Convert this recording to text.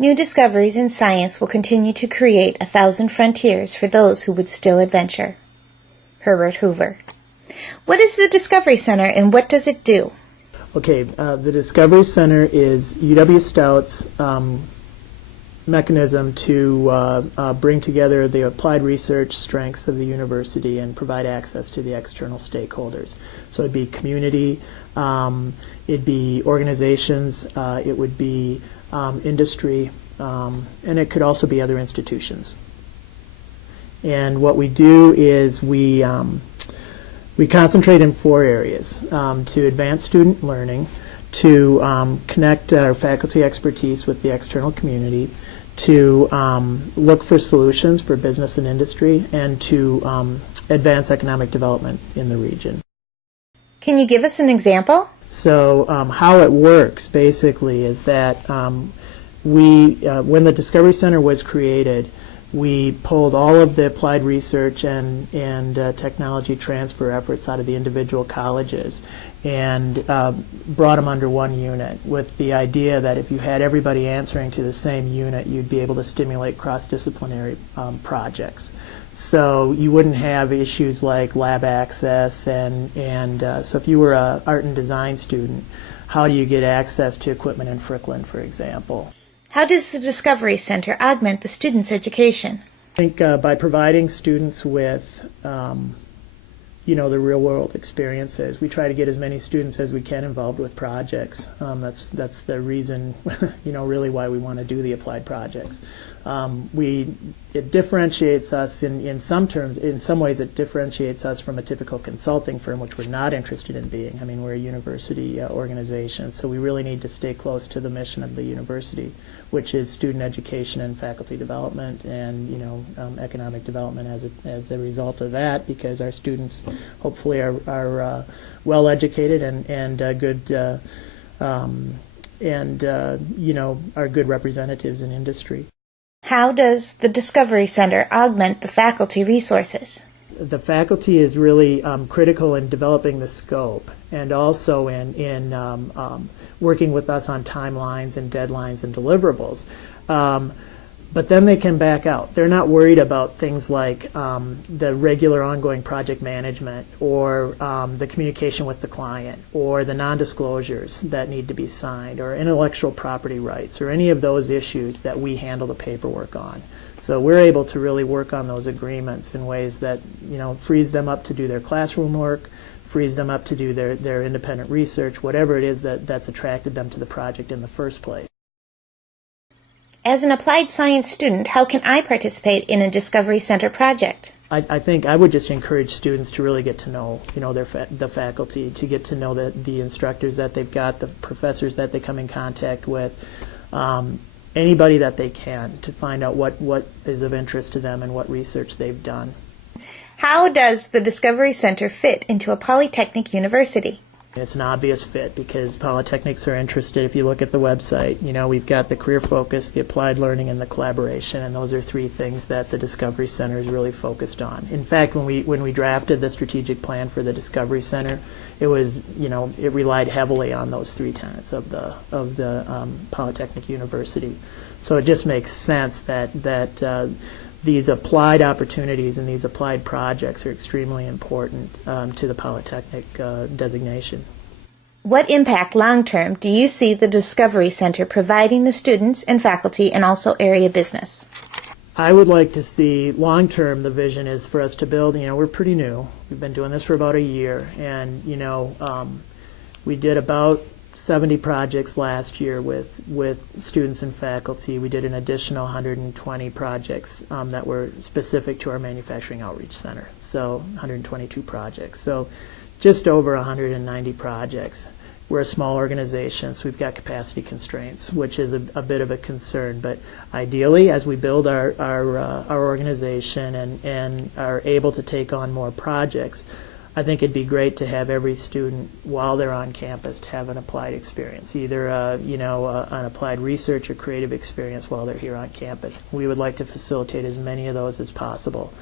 New discoveries in science will continue to create 1,000 frontiers for those who would still adventure. Herbert Hoover. What is the Discovery Center and what does it do? Okay, the Discovery Center is UW Stout's mechanism to bring together the applied research strengths of the university and provide access to the external stakeholders. So it'd be community, it'd be organizations, it would be industry, and it could also be other institutions. And what we do is we concentrate in 4 areas: to advance student learning, to connect our faculty expertise with the external community, to look for solutions for business and industry, and to advance economic development in the region. Can you give us an example? So how it works basically is that when the Discovery Center was created, we pulled all of the applied research and technology transfer efforts out of the individual colleges and brought them under one unit, with the idea that if you had everybody answering to the same unit, you'd be able to stimulate cross-disciplinary projects. So you wouldn't have issues like lab access, and so if you were an art and design student, how do you get access to equipment in Fricklin, for example? How does the Discovery Center augment the students' education? I think by providing students with the real-world experiences. We try to get as many students as we can involved with projects. That's the reason, really why we want to do the applied projects. It differentiates us in some terms. In some ways, it differentiates us from a typical consulting firm, which we're not interested in being. I mean, we're a university organization, so we really need to stay close to the mission of the university, which is student education and faculty development, and economic development as a result of that, because our students hopefully are well educated and good are good representatives in industry. How does the Discovery Center augment the faculty resources? The faculty is really critical in developing the scope, and also in working with us on timelines and deadlines and deliverables. But then they can back out. They're not worried about things like the regular ongoing project management, or the communication with the client, or the non-disclosures that need to be signed, or intellectual property rights, or any of those issues that we handle the paperwork on. So we're able to really work on those agreements in ways that frees them up to do their classroom work, frees them up to do their independent research, whatever it is that's attracted them to the project in the first place. As an applied science student, how can I participate in a Discovery Center project? I think I would just encourage students to really get to know, the faculty, to get to know the instructors that they've got, the professors that they come in contact with, anybody that they can, to find out what is of interest to them and what research they've done. How does the Discovery Center fit into a polytechnic university? It's an obvious fit because polytechnics are interested. If you look at the website, we've got the career focus, the applied learning, and the collaboration, and those are 3 things that the Discovery Center is really focused on. In fact, when we drafted the strategic plan for the Discovery Center, it was, it relied heavily on those 3 tenets of the Polytechnic University. So it just makes sense that these applied opportunities and these applied projects are extremely important to the Polytechnic designation. What impact long-term do you see the Discovery Center providing the students and faculty and also area business? I would like to see long-term, the vision is for us to build, we're pretty new. We've been doing this for about a year, and we did about 70 projects last year with students and faculty. We did an additional 120 projects that were specific to our Manufacturing Outreach Center, so 122 projects. So just over 190 projects. We're a small organization, so we've got capacity constraints, which is a bit of a concern. But ideally, as we build our organization and are able to take on more projects, I think it'd be great to have every student, while they're on campus, to have an applied experience, either an applied research or creative experience while they're here on campus. We would like to facilitate as many of those as possible